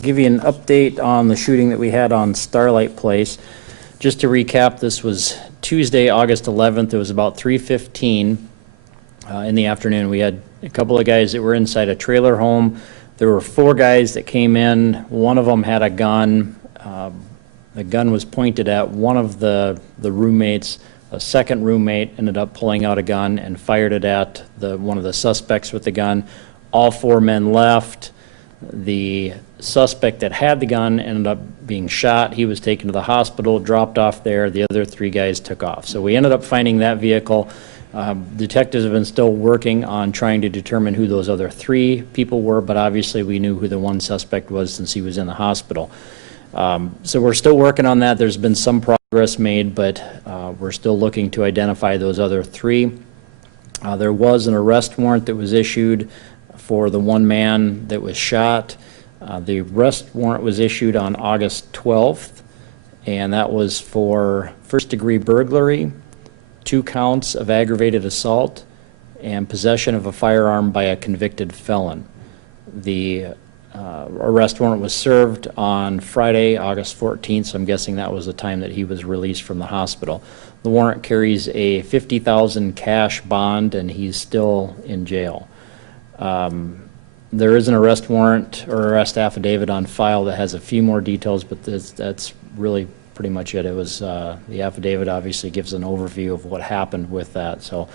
give you an update on the shooting that we had on Starlight Place. Just to recap, this was Tuesday, August 11th. It was about 3:15 in the afternoon. We had a couple of guys that were inside a trailer home. There were 4 guys that came in. One of them had a gun. The gun was pointed at one of the roommates. A second roommate ended up pulling out a gun and fired it at one of the suspects with the gun. All 4 men left. The suspect that had the gun ended up being shot. He was taken to the hospital, dropped off there. The other 3 guys took off. So we ended up finding that vehicle. Detectives have been still working on trying to determine who those other 3 people were, but obviously we knew who the one suspect was since he was in the hospital. So we're still working on that. There's been some progress made, but we're still looking to identify those other 3. There was an arrest warrant that was issued for the one man that was shot. The arrest warrant was issued on August 12th, and that was for first-degree burglary, 2 counts of aggravated assault, and possession of a firearm by a convicted felon. The arrest warrant was served on Friday, August 14th, so I'm guessing that was the time that he was released from the hospital. The warrant carries a $50,000 cash bond, and he's still in jail. There is an arrest warrant or arrest affidavit on file that has a few more details, but that's really pretty much it. It was the affidavit obviously gives an overview of what happened with that. So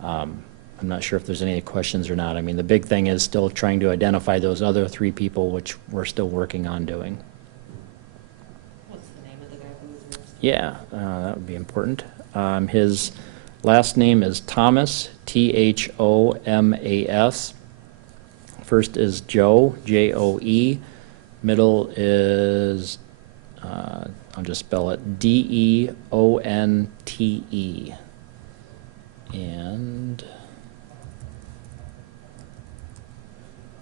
I'm not sure if there's any questions or not. I mean, the big thing is still trying to identify those other 3 people, which we're still working on doing. What's the name of the guy who was arrested? Yeah, that would be important. His last name is Thomas, Thomas. First is Joe, Joe. Middle is, I'll just spell it, Deonte. And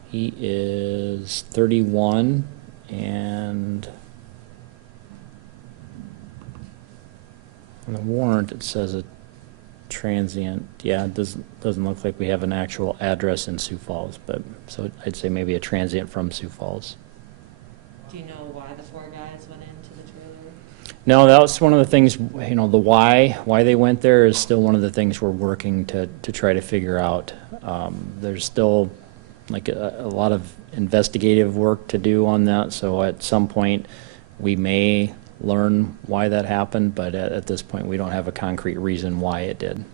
he is 31, and on the warrant it says a transient. Yeah, it doesn't look like we have an actual address in Sioux Falls, but so I'd say maybe a transient from Sioux Falls. Do you know why the 4 guys went into the trailer? No, that was one of the things, the why they went there is still one of the things we're working to try to figure out. There's still like a lot of investigative work to do on that, so at some point we may learn why that happened, but at this point we don't have a concrete reason why it did.